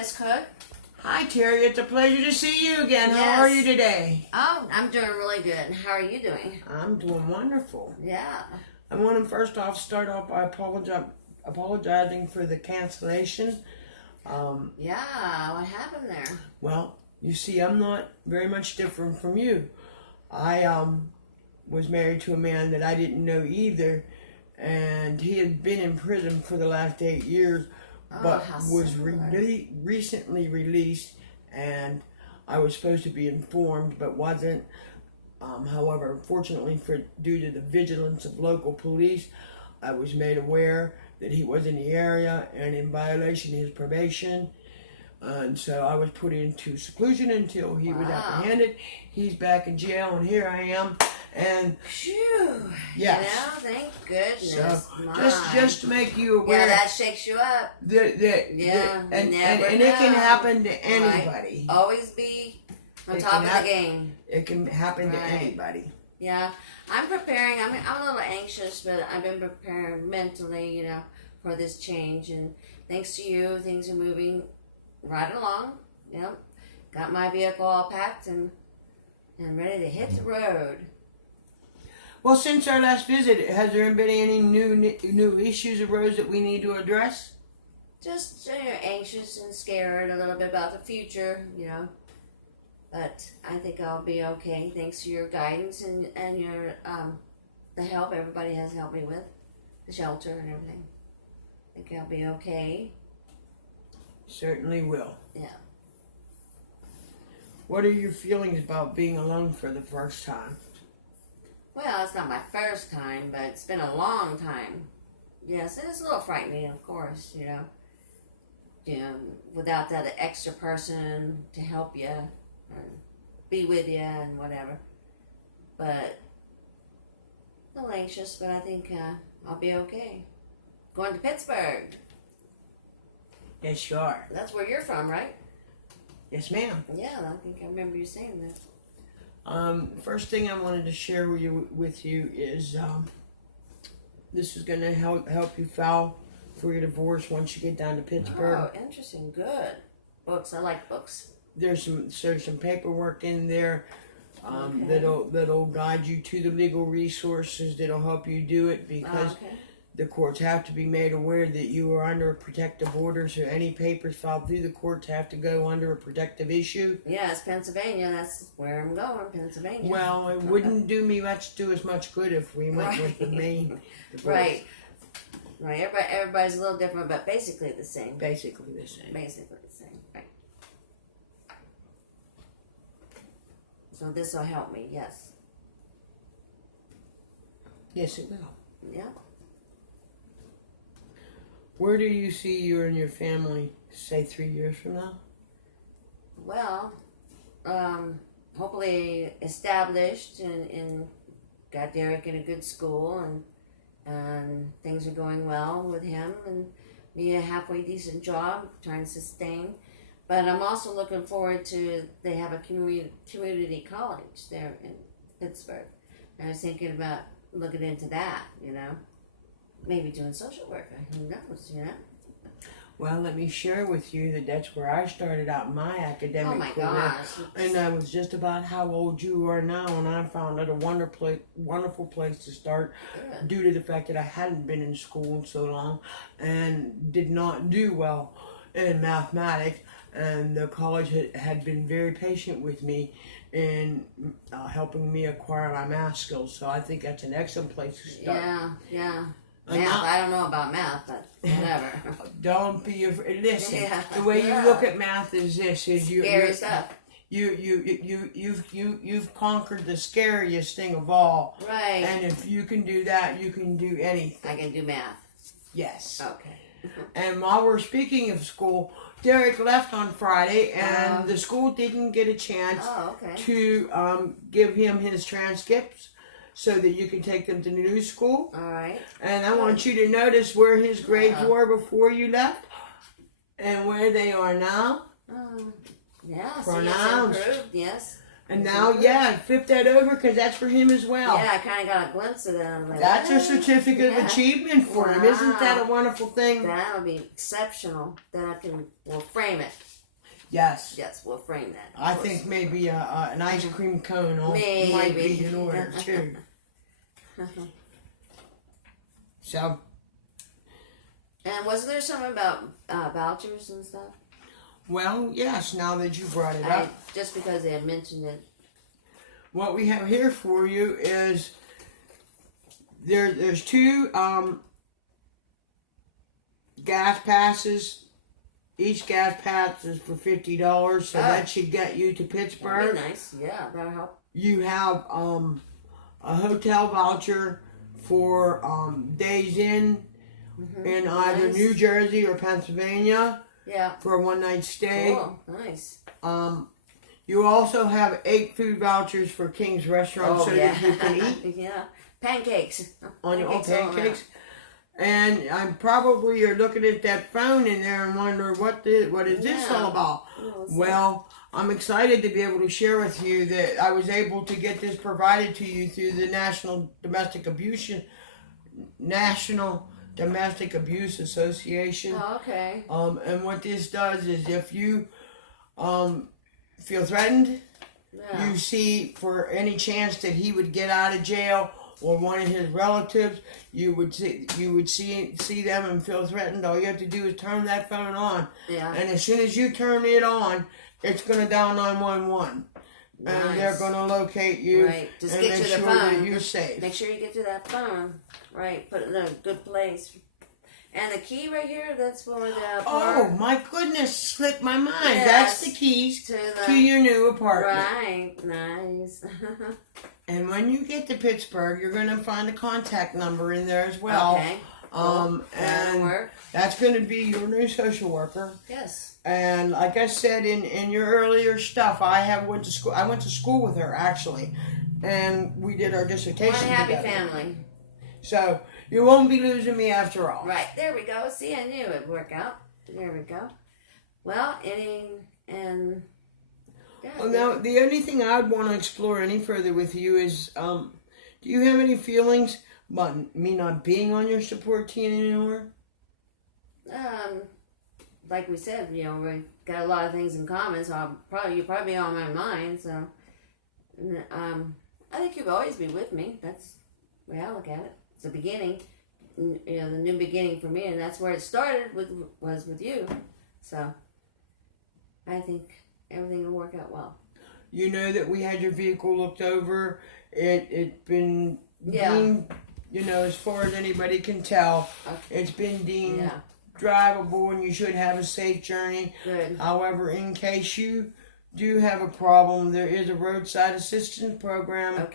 Miss Cook. Hi, Terry. It's a pleasure to see you again. Yes. How are you today? Oh, I'm doing really good. How are you doing? I'm doing wonderful. Yeah. I want to first off start off by apologizing for the cancellation. Yeah, what happened there? Well, you see, I'm not very much different from you. I was married to a man that I didn't know either, and he had been in prison for the last 8 years, but was recently released, and I was supposed to be informed, but wasn't. However, unfortunately, due to the vigilance of local police, I was made aware that he was in the area and in violation of his probation. And so I was put into seclusion until he was apprehended. He's back in jail, and here I am. And phew, yes. Thank goodness. So just to make you aware, yeah, that shakes you up. And it can happen to anybody. Right. Always be on top of the game. It can happen to anybody. Yeah, I'm preparing. I'm a little anxious, but I've been preparing mentally, for this change. And thanks to you, things are moving right along. Yep, got my vehicle all packed and ready to hit the road. Well, since our last visit, has there been any new issues arose that we need to address? Just anxious and scared a little bit about the future, But I think I'll be okay. Thanks to your guidance and your the help everybody has helped me with, the shelter and everything. I think I'll be okay. Certainly will. Yeah. What are your feelings about being alone for the first time? Well, it's not my first time, but it's been a long time. Yes, and it's a little frightening, of course, without that extra person to help you and be with you and whatever. But a little anxious, but I think I'll be okay. Going to Pittsburgh. Yes, you are. That's where you're from, right? Yes, ma'am. Yeah, I think I remember you saying that. First thing I wanted to share with you is this is going to help you file for your divorce once you get down to Pittsburgh. Oh, interesting. Good. Books. I like books. There's some paperwork in there that'll guide you to the legal resources that'll help you do it, because the courts have to be made aware that you are under a protective order, so any papers filed through the courts have to go under a protective issue. Yeah, it's Pennsylvania. That's where I'm going, Pennsylvania. Well, it wouldn't do as much good if we went with the main divorce. Right. Everybody's a little different, but basically the same. Basically the same. Right. So this will help me, yes. Yes, it will. Yeah. Where do you see you and your family, say, 3 years from now? Well, hopefully established and got Derek in a good school, and things are going well with him, and me a halfway decent job, trying to sustain. But I'm also looking forward to, they have a community college there in Pittsburgh. I was thinking about looking into that, maybe doing social work. Who knows, Well, let me share with you that's where I started out my academic career. Gosh. And I was just about how old you are now, and I found it a wonderful place to start. Good. Due to the fact that I hadn't been in school in so long and did not do well in mathematics. And the college had been very patient with me in helping me acquire my math skills. So I think that's an excellent place to start. Yeah. Math, I don't know about math, but whatever. Don't be afraid. Listen, the way you look at math is this: scary stuff. You've conquered the scariest thing of all. Right. And if you can do that, you can do anything. I can do math. Yes. Okay. And while we're speaking of school, Derek left on Friday, and the school didn't get a chance to give him his transcripts so that you can take them to the new school. All right. And I want you to notice where his grades were before you left and where they are now. Yeah, Pronounced. improved, yes. And now, yeah, flip that over because that's for him as well. Yeah, I kind of got a glimpse of that. Like, That's a certificate of achievement for him. Isn't that a wonderful thing? That'll be exceptional. Then we'll frame it. Yes. Yes, we'll frame that. I think maybe an ice cream cone might be in order too. So. And was there something about vouchers and stuff? Well, yes, now that you brought it up. Just because they had mentioned it. What we have here for you is there's 2 gas passes. Each gas pass is for $50, so that should get you to Pittsburgh. That'd be nice. Yeah, that'll help. You have a hotel voucher for days in either New Jersey or Pennsylvania. Yeah. For a one-night stay. Cool. Nice. You also have 8 food vouchers for King's Restaurant that you can eat. Yeah. Pancakes. Pancakes. And you're looking at that phone in there and wonder what is this all about? Well, I'm excited to be able to share with you that I was able to get this provided to you through the National Domestic Abuse Association. Oh, okay. And what this does is if you feel threatened, you see for any chance that he would get out of jail or one of his relatives, you would see them and feel threatened. All you have to do is turn that phone on. Yeah. And as soon as you turn it on, it's going to dial 911. Nice. And they're going to locate you. Right. Just and get make to the sure phone. that you're safe. Make sure you get to that phone. Right. Put it in a good place. And the key right here, that's for the apartment. Oh, my goodness, slipped my mind. Yes. That's the keys to your new apartment. Right, nice. And when you get to Pittsburgh, you're going to find a contact number in there as well. Okay. Cool. And that's going to be your new social worker. Yes. And like I said in your earlier stuff, I went to school with her, actually. And we did our dissertation One happy together. family. So you won't be losing me after all. Right, there we go. See, I knew it'd work out. There we go. Well, Well, now, the only thing I'd want to explore any further with you is, do you have any feelings about me not being on your support team anymore? Like we said, we got a lot of things in common, so you'll probably be on my mind. So, I think you'll always be with me. That's the way I look at it. It's the beginning, the new beginning for me, and that's where it started was with you. So, I think everything will work out well. You know that we had your vehicle looked over. It's been deemed, as far as anybody can tell, it's been deemed drivable, and you should have a safe journey. Good. However, in case you do have a problem, there is a roadside assistance program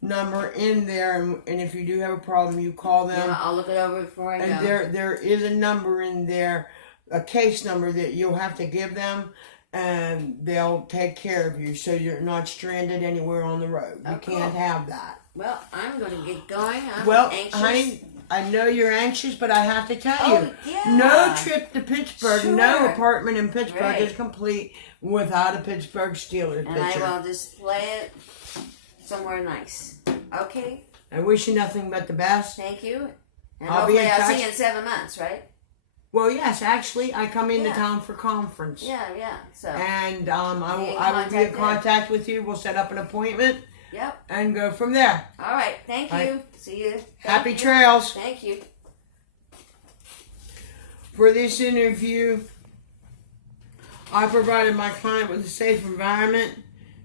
number in there, and if you do have a problem, you call them. Yeah, I'll look it over before I go. And there is a number in there, a case number that you'll have to give them, and they'll take care of you so you're not stranded anywhere on the road. You can't have that. Well, I'm going to get going. I'm anxious. Honey, I know you're anxious, but I have to tell you, yeah. no trip to Pittsburgh, no Sure. apartment in Pittsburgh Right. is complete without a Pittsburgh Steelers And picture. I will display it somewhere nice. Okay? I wish you nothing but the best. Thank you. And I'll be hopefully in I'll touch. see you in 7 months, right? Well, yes, actually, I come into Yeah. town for conference. Yeah. So. And I will be in contact contact with you. We'll set up an appointment Yep. and go from there. All right. Thank you. Right. See you. Happy trails. Thank you. For this interview, I provided my client with a safe environment,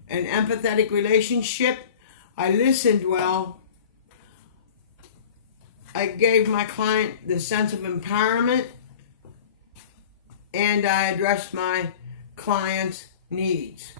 an empathetic relationship. I listened well. I gave my client the sense of empowerment, and I addressed my client's needs.